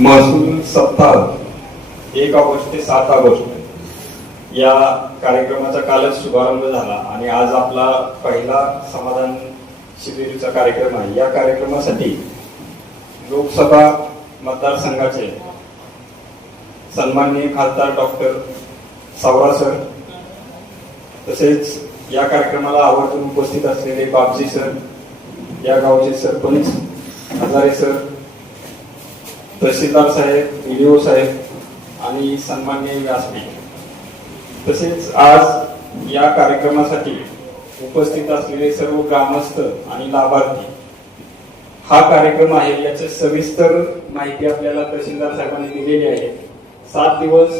महसूल सप्ताह एक ऑगस्ट ते सात ऑगस्ट. या कार्यक्रमाचा कालच शुभारंभ झाला आणि आज आपला पहिला समाधान शिबिरचा कार्यक्रम आहे. या कार्यक्रमासाठी लोकसभा मतदारसंघाचे सन्माननीय खासदार डॉक्टर सावरा सर तसेच या कार्यक्रमाला आवर्जून उपस्थित असलेले बापजी सर या गावचे सरपंच हजारे सर तहसीलदार साहेब व्हिडिओ साहेब आणि सन्मान्य व्यासपीठ. तसेच आज या कार्यक्रमासाठी उपस्थित असलेले सर्व ग्रामस्थ आणि लाभार्थी हा कार्यक्रम आहे याची सविस्तर माहिती आपल्याला तहसीलदार साहेबांनी दिलेली आहे. सात दिवस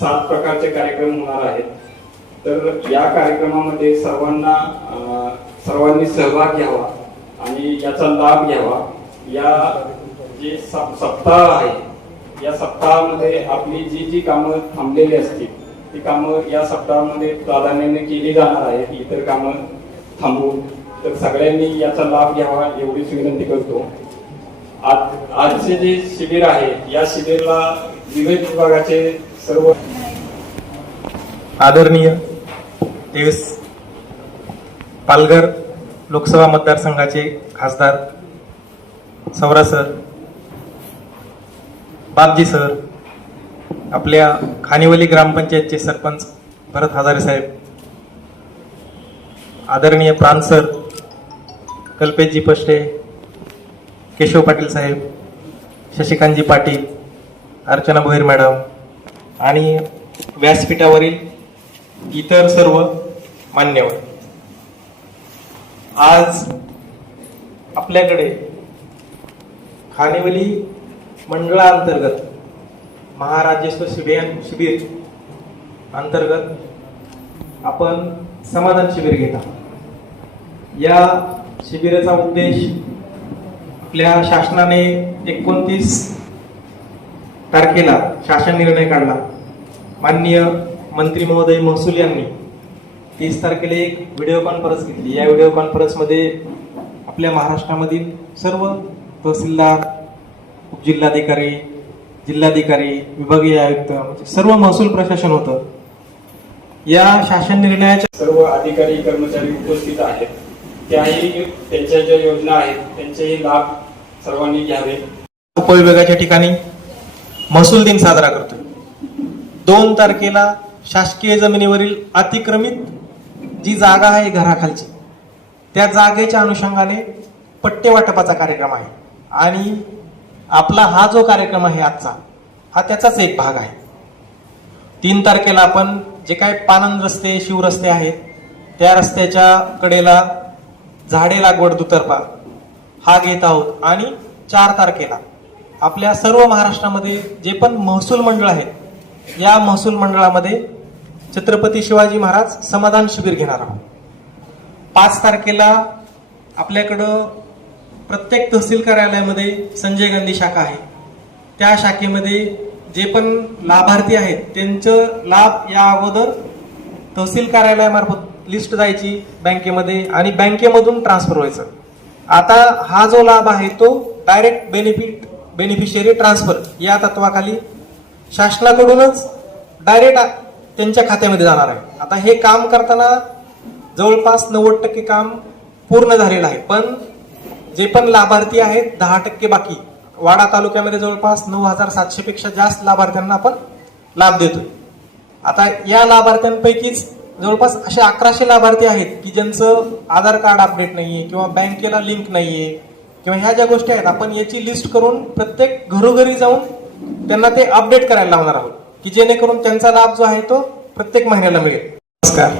सात प्रकारचे कार्यक्रम होणार आहेत. तर या कार्यक्रमामध्ये सर्वांना सर्वांनी सहभाग घ्यावा आणि याचा लाभ घ्यावा. या जे सप- सप्ताह आहे या सप्ताहामध्ये आपली जी जी कामं थांबलेली असतील ती कामं या सप्ताहामध्ये प्राधान्याने केली जाणार आहेत इतर कामं थांबवून तर सगळ्यांनी याचा लाभ घ्यावा एवढीच विनंती करतो. आज आजचे जे शिबिर आहे या शिबिरला विविध विभागाचे सर्व आदरणीय तेवीस पालघर लोकसभा मतदारसंघाचे खासदार सौरा सर बापजी सर आपल्या खानिवली ग्रामपंचायतचे सरपंच भरत हजारे साहेब आदरणीय प्रांत सर कल्पेशजी पष्टे केशव पाटील साहेब शशिकांतजी पाटील अर्चना भोईर मॅडम आणि व्यासपीठावरील इतर सर्व मान्यवर. आज आपल्याकडे खानिवली मंडळांतर्गत महाराजेश्वर शिबिर शिबिर अंतर्गत आपण समाधान शिबिर घेत आहोत. या शिबिराचा उद्देश आपल्या शासनाने एकोणतीस तारखेला शासन निर्णय काढला. माननीय मंत्री महोदय महसूल यांनी तीस तारखेला एक व्हिडिओ कॉन्फरन्स घेतली. या व्हिडिओ कॉन्फरन्समध्ये आपल्या महाराष्ट्रामधील सर्व तहसीलदार उपजिल्हाधिकारी जिल्हाधिकारी विभागीय आयुक्त म्हणजे सर्व महसूल प्रशासन होतं. या शासन निर्णयाच्या सर्व अधिकारी कर्मचारी उपस्थित आहेत. त्याही त्यांच्या ज्या योजना आहेत त्यांचेही लाभ सर्वांनी घ्यावे. उपविभागाच्या ठिकाणी महसूल दिन साजरा करतोय. दोन तारखेला शासकीय जमिनीवरील अतिक्रमित जी जागा आहे घराखालची त्या जागेच्या अनुषंगाने पट्टे वाटपाचा कार्यक्रम आहे. आणि आपला हा जो कार्यक्रम आहे आजचा हा त्याचाच एक भाग आहे. तीन तारखेला आपण जे काय पानंद रस्ते शिवरस्ते आहेत त्या रस्त्याच्या कडेला झाडे लागवड दुतर्फा हा घेत आहोत. आणि चार तारखेला आपल्या सर्व महाराष्ट्रामध्ये जे पण महसूल मंडळ आहेत या महसूल मंडळामध्ये छत्रपती शिवाजी महाराज समाधान शिबिर घेणार आहोत. पाच तारखेला आपल्याकडं प्रत्येक तहसील कार्यालयामध्ये संजय गांधी शाखा आहे. त्या शाखेमध्ये जे पण लाभार्थी आहेत त्यांचं लाभ या अगोदर तहसील कार्यालयामार्फत लिस्ट जायची बँकेमध्ये आणि बँकेमधून ट्रान्सफर व्हायचं. आता हा जो लाभ आहे तो डायरेक्ट बेनिफिट बेनिफिशियरी ट्रान्सफर या तत्वाखाली शासनाकडूनच डायरेक्ट त्यांच्या खात्यामध्ये जाणार आहे. आता हे काम करताना जवळपास नव्वद टक्के काम पूर्ण झालेलं आहे. पण जे पण लाभार्थी आहेत दहा टक्के बाकी. वाडा तालुक्यामध्ये जवळपास नऊ हजार सातशे पेक्षा जास्त लाभार्थ्यांना आपण लाभ देतो आता या लाभार्थ्यांपैकीच जवळपास असे अकराशे लाभार्थी आहेत की ज्यांचं आधार कार्ड अपडेट नाहीये किंवा बँकेला लिंक नाहीये किंवा ह्या ज्या गोष्टी आहेत आपण याची लिस्ट करून प्रत्येक घरोघरी जाऊन त्यांना ते अपडेट करायला लावणार आहोत की जेणेकरून त्यांचा लाभ जो आहे तो प्रत्येक महिन्याला मिळेल. नमस्कार.